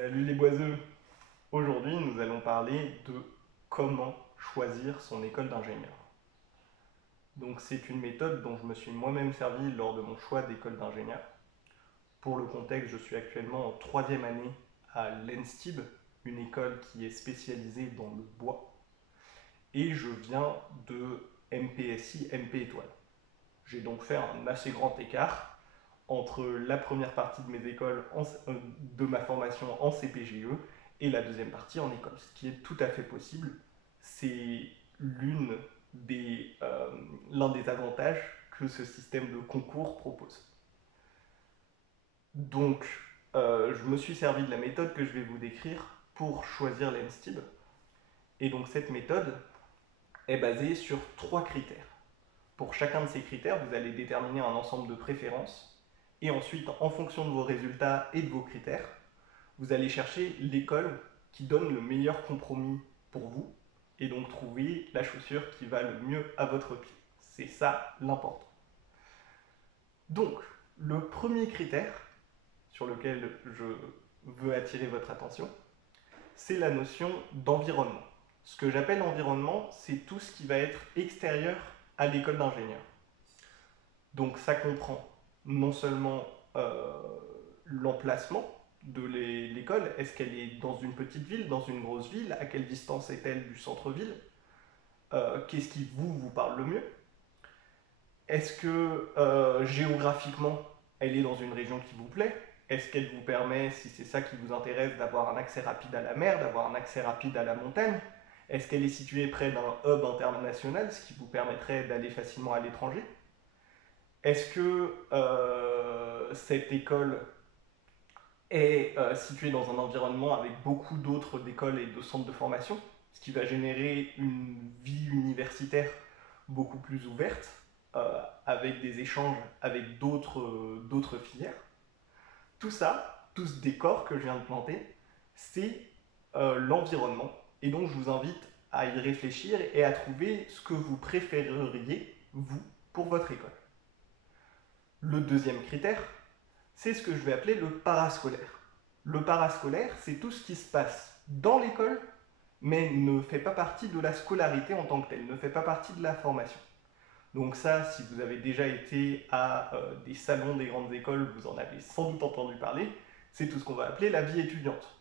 Salut les boiseux! Aujourd'hui, nous allons parler de comment choisir son école d'ingénieur. Donc, c'est une méthode dont je me suis moi-même servi lors de mon choix d'école d'ingénieur. Pour le contexte, je suis actuellement en troisième année à l'ENSTIB, une école qui est spécialisée dans le bois, et je viens de MPSI, MP étoile. J'ai donc fait un assez grand écart entre la première partie de de ma formation en CPGE et la deuxième partie en école, ce qui est tout à fait possible. C'est l'une l'un des avantages que ce système de concours propose. Donc, je me suis servi de la méthode que je vais vous décrire pour choisir l'ENSTIB. Et donc, cette méthode est basée sur trois critères. Pour chacun de ces critères, vous allez déterminer un ensemble de préférences. Et ensuite, en fonction de vos résultats et de vos critères, vous allez chercher l'école qui donne le meilleur compromis pour vous et donc trouver la chaussure qui va le mieux à votre pied. C'est ça l'important. Donc, le premier critère sur lequel je veux attirer votre attention, c'est la notion d'environnement. Ce que j'appelle environnement, c'est tout ce qui va être extérieur à l'école d'ingénieur. Donc ça comprend non seulement l'emplacement de l'école, est-ce qu'elle est dans une petite ville, dans une grosse ville, à quelle distance est-elle du centre-ville, qu'est-ce qui vous parle le mieux, est-ce que géographiquement elle est dans une région qui vous plaît, est-ce qu'elle vous permet, si c'est ça qui vous intéresse, d'avoir un accès rapide à la mer, d'avoir un accès rapide à la montagne, est-ce qu'elle est située près d'un hub international, ce qui vous permettrait d'aller facilement à l'étranger. Est-ce que cette école est située dans un environnement avec beaucoup d'autres écoles et de centres de formation, ce qui va générer une vie universitaire beaucoup plus ouverte, avec des échanges avec d'autres filières. Tout ça, tout ce décor que je viens de planter, c'est l'environnement. Et donc je vous invite à y réfléchir et à trouver ce que vous préféreriez, vous, pour votre école. Le deuxième critère, c'est ce que je vais appeler le parascolaire. Le parascolaire, c'est tout ce qui se passe dans l'école, mais ne fait pas partie de la scolarité en tant que telle, ne fait pas partie de la formation. Donc ça, si vous avez déjà été à des salons des grandes écoles, vous en avez sans doute entendu parler, c'est tout ce qu'on va appeler la vie étudiante.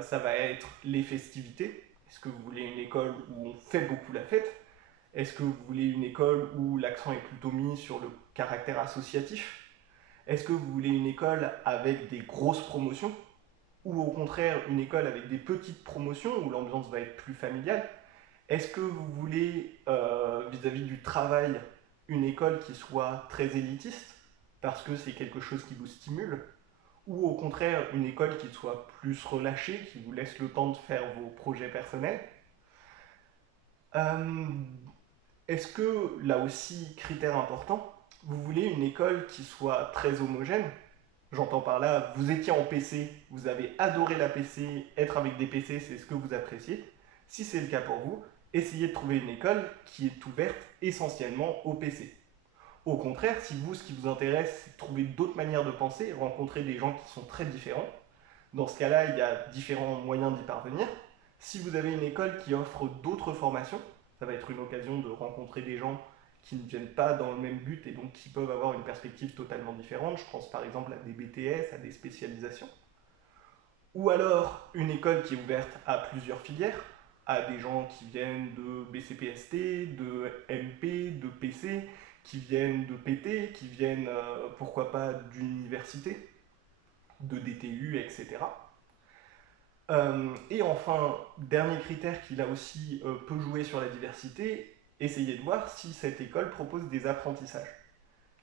Ça va être les festivités. Est-ce que vous voulez une école où on fait beaucoup la fête? Est-ce que vous voulez une école où l'accent est plutôt mis sur le caractère associatif? Est-ce que vous voulez une école avec des grosses promotions? Ou au contraire une école avec des petites promotions où l'ambiance va être plus familiale? Est-ce que vous voulez, vis-à-vis du travail, une école qui soit très élitiste, parce que c'est quelque chose qui vous stimule? Ou au contraire une école qui soit plus relâchée, qui vous laisse le temps de faire vos projets personnels? Euh, Est-ce que, là aussi, critère important, vous voulez une école qui soit très homogène? J'entends par là, vous étiez en PC, vous avez adoré la PC, être avec des PC, c'est ce que vous appréciez. Si c'est le cas pour vous, essayez de trouver une école qui est ouverte essentiellement au PC. Au contraire, si vous, ce qui vous intéresse, c'est de trouver d'autres manières de penser, rencontrer des gens qui sont très différents, dans ce cas-là, il y a différents moyens d'y parvenir. Si vous avez une école qui offre d'autres formations, ça va être une occasion de rencontrer des gens qui ne viennent pas dans le même but et donc qui peuvent avoir une perspective totalement différente. Je pense par exemple à des BTS, à des spécialisations. Ou alors une école qui est ouverte à plusieurs filières, à des gens qui viennent de BCPST, de MP, de PC, qui viennent de PT, qui viennent pourquoi pas d'université, de DTU, etc. Et enfin, dernier critère qui là aussi peut jouer sur la diversité, essayez de voir si cette école propose des apprentissages.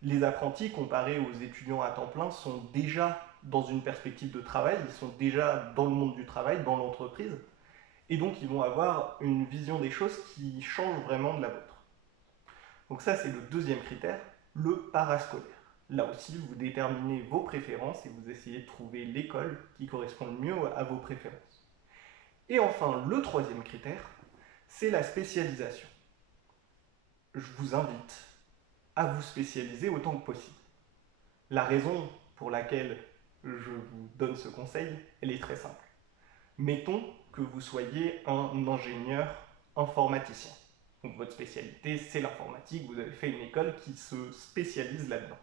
Les apprentis, comparés aux étudiants à temps plein, sont déjà dans une perspective de travail, ils sont déjà dans le monde du travail, dans l'entreprise, et donc ils vont avoir une vision des choses qui change vraiment de la vôtre. Donc ça, c'est le deuxième critère, le parascolaire. Là aussi, vous déterminez vos préférences et vous essayez de trouver l'école qui correspond le mieux à vos préférences. Et enfin, le troisième critère, c'est la spécialisation. Je vous invite à vous spécialiser autant que possible. La raison pour laquelle je vous donne ce conseil, elle est très simple. Mettons que vous soyez un ingénieur informaticien. Donc votre spécialité, c'est l'informatique, vous avez fait une école qui se spécialise là-dedans.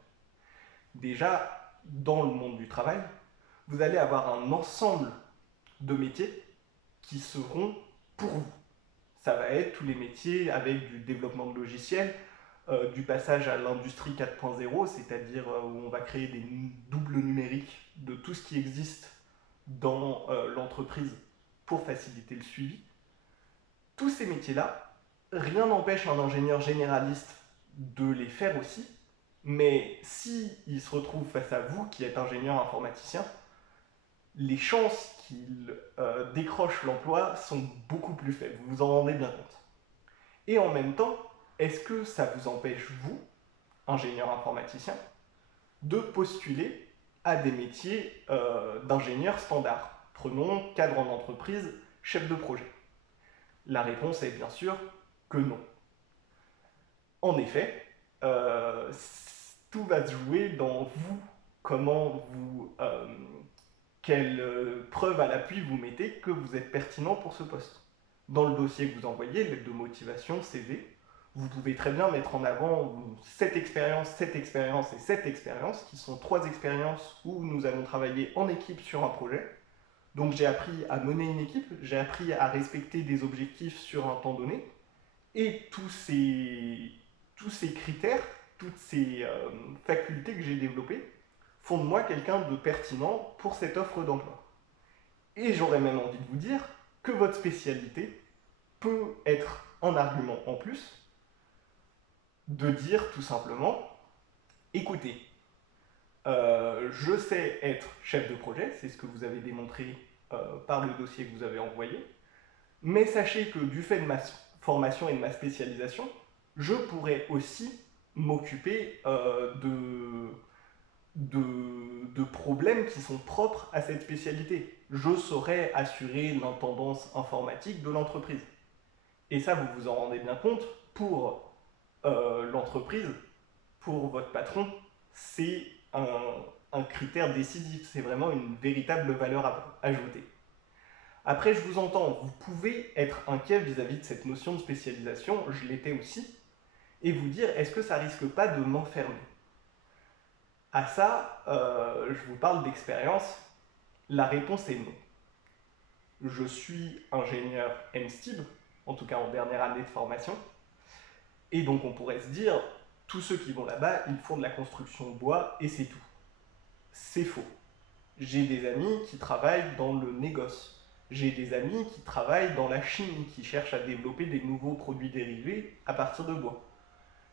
Déjà, dans le monde du travail, vous allez avoir un ensemble de métiers qui seront pour vous. Ça va être tous les métiers avec du développement de logiciels, du passage à l'industrie 4.0, c'est-à-dire où on va créer des doubles numériques de tout ce qui existe dans l'entreprise pour faciliter le suivi. Tous ces métiers-là, rien n'empêche un ingénieur généraliste de les faire aussi, mais s'il se retrouve face à vous qui êtes ingénieur informaticien, les chances qu'il décroche l'emploi sont beaucoup plus faibles, vous vous en rendez bien compte. Et en même temps, est-ce que ça vous empêche, vous, ingénieur informaticien, de postuler à des métiers d'ingénieur standard? Prenons cadre en entreprise, chef de projet. La réponse est bien sûr que non. En effet, tout va se jouer dans vous, comment vous, quelle preuve à l'appui vous mettez que vous êtes pertinent pour ce poste. Dans le dossier que vous envoyez, lettre de motivation, CV, vous pouvez très bien mettre en avant cette expérience et cette expérience, qui sont 3 expériences où nous allons travailler en équipe sur un projet. Donc j'ai appris à mener une équipe, j'ai appris à respecter des objectifs sur un temps donné, et tous ces critères, toutes ces facultés que j'ai développées, font de moi quelqu'un de pertinent pour cette offre d'emploi. Et j'aurais même envie de vous dire que votre spécialité peut être un argument en plus de dire tout simplement, écoutez, je sais être chef de projet, c'est ce que vous avez démontré par le dossier que vous avez envoyé, mais sachez que du fait de ma formation et de ma spécialisation, je pourrais aussi m'occuper de problèmes qui sont propres à cette spécialité. Je saurais assurer l'intendance informatique de l'entreprise. Et ça, vous vous en rendez bien compte, pour l'entreprise, pour votre patron, c'est un critère décisif, c'est vraiment une véritable valeur ajoutée. Après, je vous entends, vous pouvez être inquiet vis-à-vis de cette notion de spécialisation, je l'étais aussi, et vous dire, est-ce que ça risque pas de m'enfermer? À ça, je vous parle d'expérience, la réponse est non. Je suis ingénieur MSTIB, en tout cas en dernière année de formation, et donc on pourrait se dire, tous ceux qui vont là-bas, ils font de la construction bois et c'est tout. C'est faux. J'ai des amis qui travaillent dans le négoce. J'ai des amis qui travaillent dans la chimie, qui cherchent à développer des nouveaux produits dérivés à partir de bois.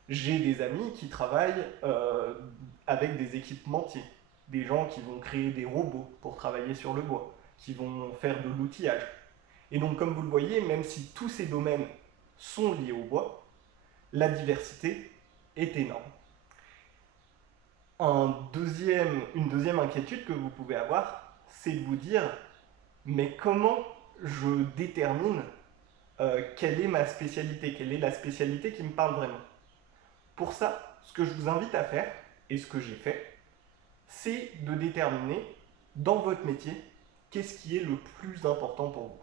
J'ai des amis qui travaillent avec des équipementiers, des gens qui vont créer des robots pour travailler sur le bois, qui vont faire de l'outillage. Et donc, comme vous le voyez, même si tous ces domaines sont liés au bois, la diversité est énorme. Une deuxième inquiétude que vous pouvez avoir, c'est de vous dire, mais comment je détermine quelle est ma spécialité, quelle est la spécialité qui me parle vraiment? Pour ça, ce que je vous invite à faire, et ce que j'ai fait, c'est de déterminer dans votre métier qu'est-ce qui est le plus important pour vous.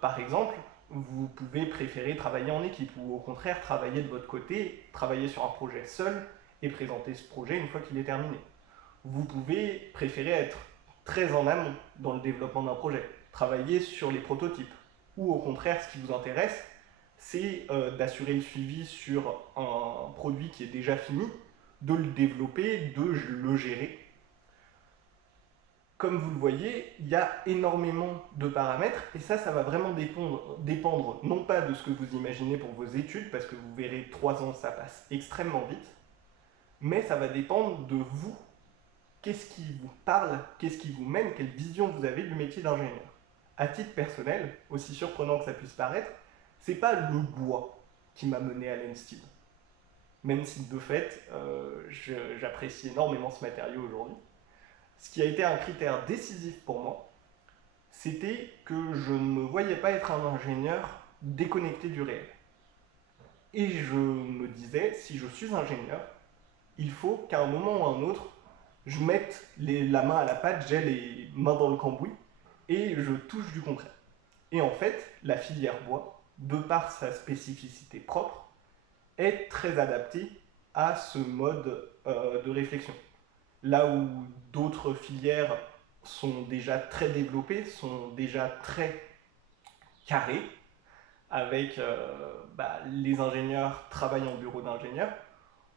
Par exemple, vous pouvez préférer travailler en équipe ou au contraire travailler de votre côté, travailler sur un projet seul et présenter ce projet une fois qu'il est terminé. Vous pouvez préférer être très en amont dans le développement d'un projet, travailler sur les prototypes, ou au contraire, ce qui vous intéresse, c'est d'assurer le suivi sur un produit qui est déjà fini, de le développer, de le gérer. Comme vous le voyez, il y a énormément de paramètres, et ça va vraiment dépendre non pas de ce que vous imaginez pour vos études, parce que vous verrez, 3 ans, ça passe extrêmement vite, mais ça va dépendre de vous. Qu'est-ce qui vous parle, qu'est-ce qui vous mène, quelle vision vous avez du métier d'ingénieur? À titre personnel, aussi surprenant que ça puisse paraître, c'est pas le bois qui m'a mené à l'ENSTIB. Même si de fait, j'apprécie énormément ce matériau aujourd'hui. Ce qui a été un critère décisif pour moi, c'était que je ne me voyais pas être un ingénieur déconnecté du réel. Et je me disais, si je suis ingénieur, il faut qu'à un moment ou à un autre, je mette la main à la pâte, j'ai les mains dans le cambouis et je touche du concret. Et en fait, la filière bois, de par sa spécificité propre, est très adaptée à ce mode de réflexion. Là où d'autres filières sont déjà très développées, sont déjà très carrées, avec les ingénieurs travaillent en bureau d'ingénieur,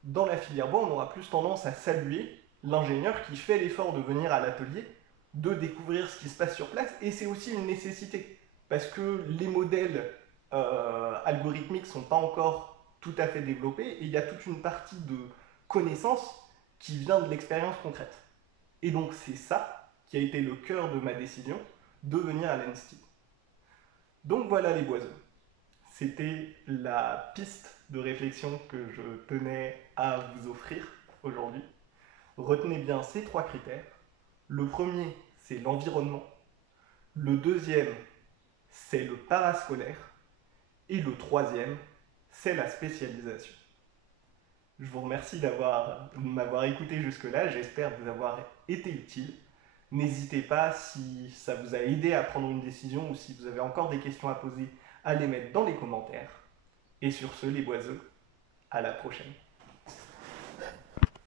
dans la filière bois, on aura plus tendance à saluer l'ingénieur qui fait l'effort de venir à l'atelier, de découvrir ce qui se passe sur place, et c'est aussi une nécessité, parce que les modèles algorithmiques ne sont pas encore tout à fait développés, et il y a toute une partie de connaissances qui vient de l'expérience concrète. Et donc c'est ça qui a été le cœur de ma décision de venir à l'ENSTI. Donc voilà les boiseux. C'était la piste de réflexion que je tenais à vous offrir aujourd'hui. Retenez bien ces 3 critères. Le premier, c'est l'environnement. Le deuxième, c'est le parascolaire. Et le troisième, c'est la spécialisation. Je vous remercie de m'avoir écouté jusque-là. J'espère vous avoir été utile. N'hésitez pas, si ça vous a aidé à prendre une décision ou si vous avez encore des questions à poser, à les mettre dans les commentaires. Et sur ce, les boiseux, à la prochaine.